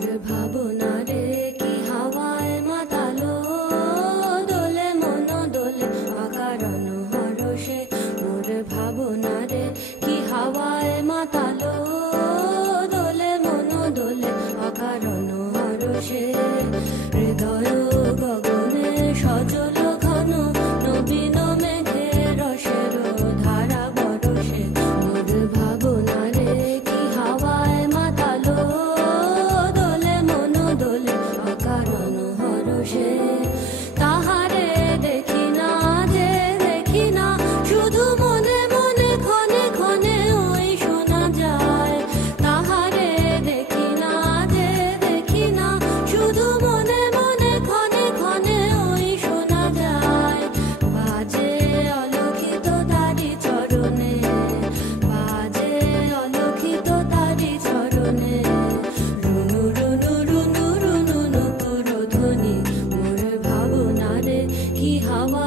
মোর ভাবনা রে কি হাওয়ায় মাতালো, দোলে মন দোলে অকারণ হরষে। মোর ভাবনা রে কি হাওয়ায় মাতালো, দোলে মন দোলে অকারণ হরষে। হৃদয় গগনে সজল ঘন নবীন মেঘে রসের ধারা বরষে। মোর ভাবনা রে কি হাওয়ায় মাতালো, দোলে মন দোলে অকারণ হরষে। তাহারে দেখি না যে দেখি না, শুধু মনে মনে ক্ষণে ক্ষণে ওই শোনা যায়। তাহারে দেখি না যে দেখি না, শুধু মনে মনে ক্ষণে ক্ষণে ওই শোনা যায়। বাজে অলক্ষিত তারি চরণে, বাজে অলক্ষিত তারি চরণে। রুনু রুনু রুনু রুনু নুপুর ধ্বনি। মোর ভাবনা রে কি হাওয়া